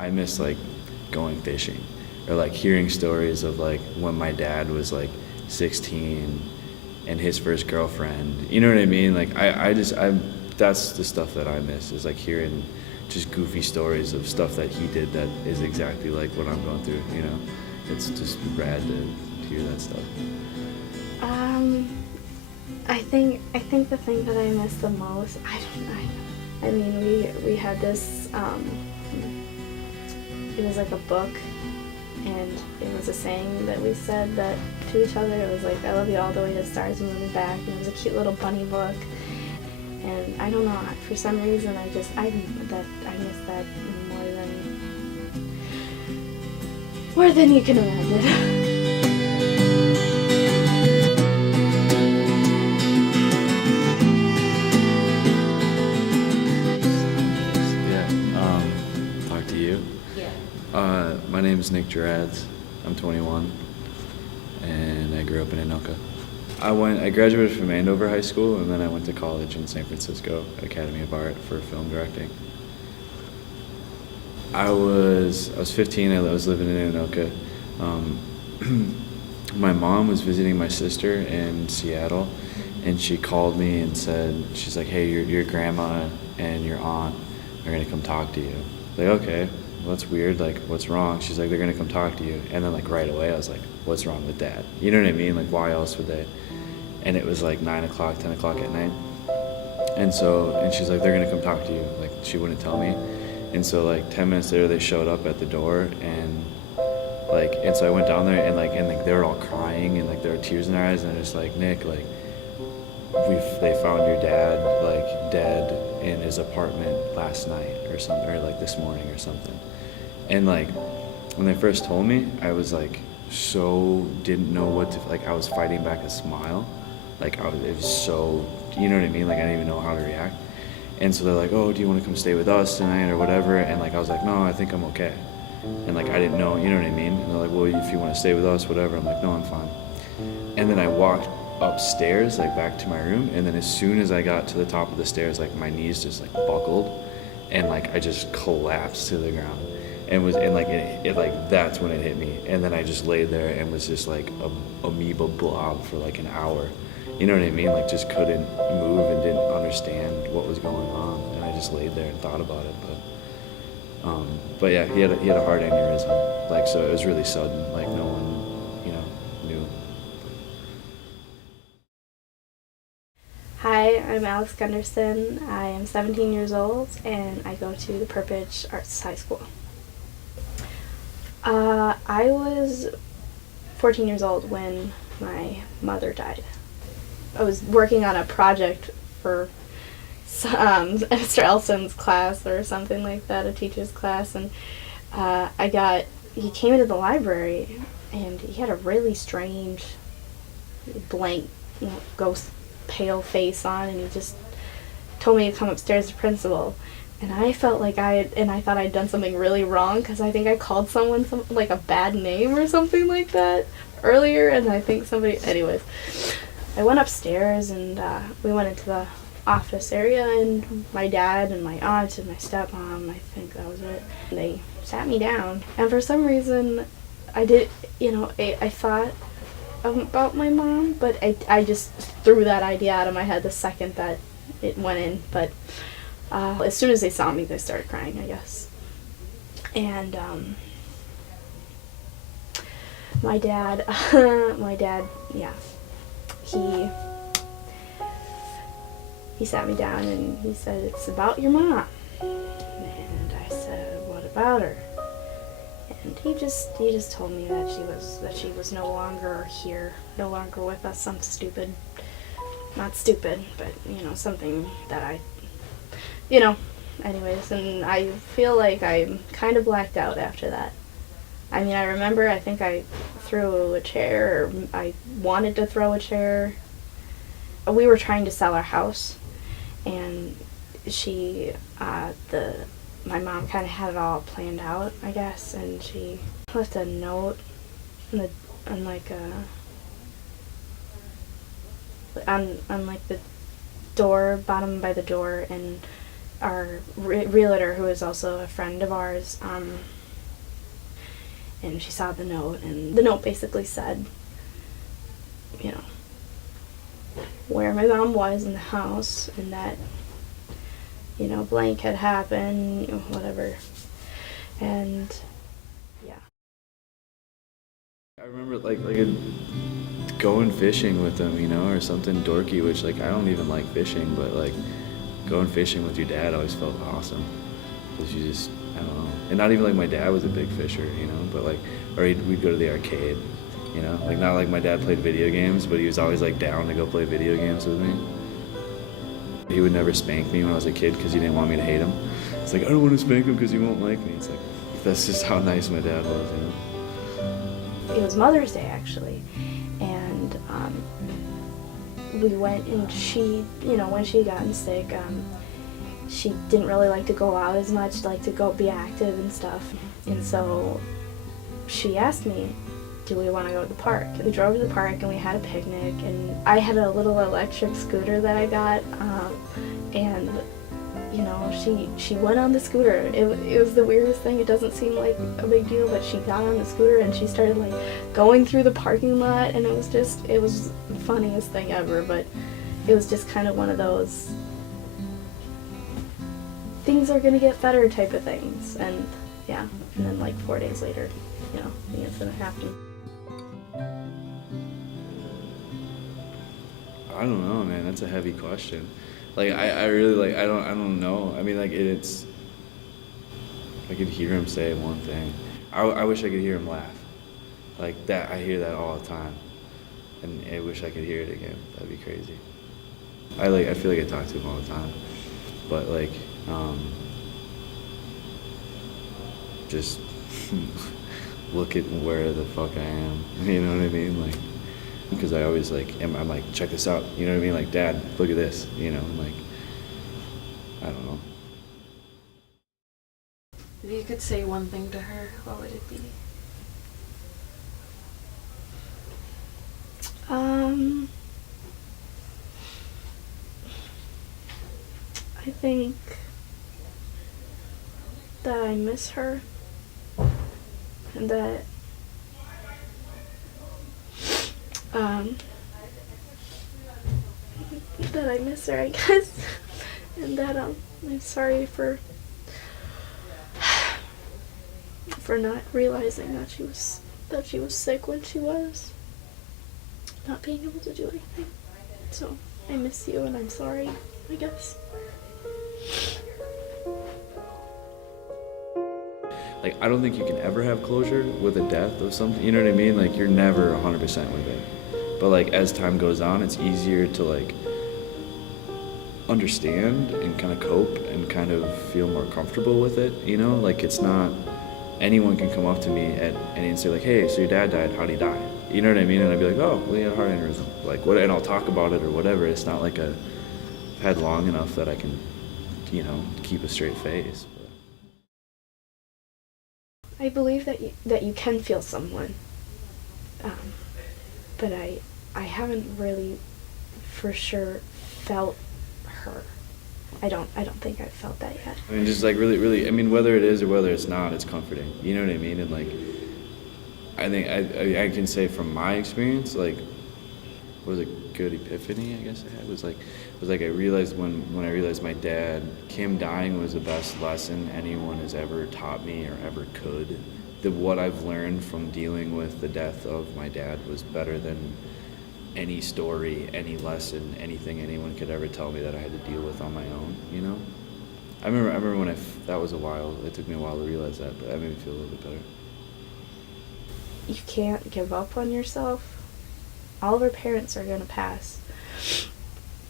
I miss like going fishing, or like hearing stories of like when my dad was like 16 and his first girlfriend. You know what I mean? Like I that's the stuff that I miss, is like hearing just goofy stories of stuff that he did that is exactly like what I'm going through, you know? It's just rad to hear that stuff. Um, I think the thing that I miss the most, I mean, we had this, it was like a book, and it was a saying that we said that to each other. It was like, I love you all the way to the stars and moving back, and it was a cute little bunny book. And I don't know, for some reason I miss that more than you can imagine. Talk to you. My name is Nick Gerads. I'm 21, and I grew up in Anoka. I graduated from Andover High School, and then I went to college in San Francisco, Academy of Art, for film directing. I was 15. I was living in Anoka. My mom was visiting my sister in Seattle, and she called me and said, she's like, "Hey, your grandma and your aunt are gonna come talk to you." Like, okay, well, that's weird. Like, what's wrong? She's like, "They're gonna come talk to you." And then like right away, I was like, "What's wrong with that?" You know what I mean? Like, why else would they? And it was like 9 o'clock, 10 o'clock at night. And she's like, "They're gonna come talk to you." Like, she wouldn't tell me. And so like 10 minutes later, they showed up at the door, and so I went down there, and they were all crying, and like there were tears in their eyes, and they're just like, "Nick, like, they found your dad like dead in his apartment last night or something, or like this morning or something." And like when they first told me, I was like so didn't know what to, like, I was fighting back a smile. Like it was so, you know what I mean? Like I didn't even know how to react. And so they're like, "Oh, do you want to come stay with us tonight or whatever?" And like I was like, "No, I think I'm okay." And like I didn't know, you know what I mean? And they're like, "Well, if you want to stay with us, whatever." I'm like, "No, I'm fine." And then I walked upstairs, like back to my room, and then as soon as I got to the top of the stairs, like my knees just like buckled, and like I just collapsed to the ground, and it like that's when it hit me. And then I just laid there and was just like a amoeba blob for like an hour. You know what I mean? Like just couldn't move and didn't understand what was going on, and I just laid there and thought about it. But yeah, he had a heart aneurysm. Like, so it was really sudden. Like no one, knew. Hi, I'm Alyx Gunderson. I am 17 years old, and I go to the Perpich Arts High School. I was 14 years old when my mother died. I was working on a project for Mr. Elson's class or something like that, a teacher's class, and he came into the library, and he had a really strange, blank, ghost pale face on, and he just told me to come upstairs to principal. And I felt like I thought I'd done something really wrong, because I think I called someone like a bad name or something like that earlier, and I think anyways, I went upstairs, and we went into the office area, and my dad and my aunt and my stepmom, I think that was it, they sat me down, and for some reason I thought about my mom, but I just threw that idea out of my head the second that it went in. But as soon as they saw me, they started crying, I guess. And my dad, yeah, he sat me down and he said, "It's about your mom." And I said, "What about her?" And he just told me that she was no longer here, no longer with us. Some stupid, not stupid, but something that anyways. And I feel like I'm kind of blacked out after that. I mean, I remember, I think I threw a chair, or I wanted to throw a chair. We were trying to sell our house, and my mom kind of had it all planned out, I guess, and she left a note on the door, bottom by the door, and our realtor, who is also a friend of ours, and she saw the note, and the note basically said, you know, where my mom was in the house, and that, you know, blank had happened, whatever. And yeah. I remember like going fishing with them, you know, or something dorky, which like I don't even like fishing, but like going fishing with your dad always felt awesome. Because you just, I don't know. And not even like my dad was a big fisher, you know, but like, or we'd go to the arcade, you know, like not like my dad played video games, but he was always like down to go play video games with me. He would never spank me when I was a kid because he didn't want me to hate him. It's like, I don't want to spank him because he won't like me. It's like, that's just how nice my dad was, you know. It was Mother's Day, actually, and we went, and she, you know, when she had gotten sick, she didn't really like to go out as much, like to go be active and stuff, and so she asked me, do we want to go to the park? We drove to the park and we had a picnic, and I had a little electric scooter that I got, and you know, she went on the scooter. It was the weirdest thing. It doesn't seem like a big deal, but she got on the scooter and she started like going through the parking lot, and it was the funniest thing ever. But it was just kind of one of those things are gonna get better type of things. And yeah, and then like 4 days later, you know, the incident happened. I don't know, man. That's a heavy question. Like I really like I don't know. I mean, like it's I could hear him say one thing. I wish I could hear him laugh. Like that, I hear that all the time, and I wish I could hear it again. That'd be crazy. I feel like I talk to him all the time, but like just look at where the fuck I am. You know what I mean? Like, because I always like, I'm like, check this out. You know what I mean? Like, Dad, look at this. You know, like, I don't know. If you could say one thing to her, what would it be? I think that I miss her, and that that I miss her, I guess, and that I'm sorry for not realizing that she was sick when she was, not being able to do anything. So I miss you, and I'm sorry, I guess. Like, I don't think you can ever have closure with a death of something, you know what I mean? Like, you're never 100% with it. But, like, as time goes on, it's easier to, like, understand and kind of cope and kind of feel more comfortable with it, you know? Like, it's not, anyone can come up to me and say, like, hey, so your dad died, how'd he die? You know what I mean? And I'd be like, oh, well, he had a heart aneurysm. Like, what? And I'll talk about it or whatever. It's not like I've had long enough that I can, you know, keep a straight face. I believe that you can feel someone, but I haven't really, for sure, felt her. I don't think I've felt that yet. I mean, just like really, I mean, whether it is or whether it's not, it's comforting. You know what I mean? And like, I think I can say from my experience, like, was a good epiphany, I guess I had, was like I realized when I realized my dad, him dying was the best lesson anyone has ever taught me or ever could. That what I've learned from dealing with the death of my dad was better than any story, any lesson, anything anyone could ever tell me that I had to deal with on my own, you know? I remember when that was a while, it took me a while to realize that, but that made me feel a little bit better. You can't give up on yourself. All of our parents are going to pass.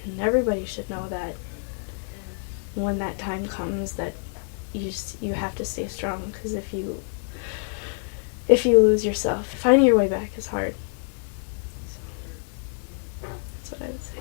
And everybody should know that when that time comes, that you have to stay strong, because if you lose yourself, finding your way back is hard. So that's what I would say.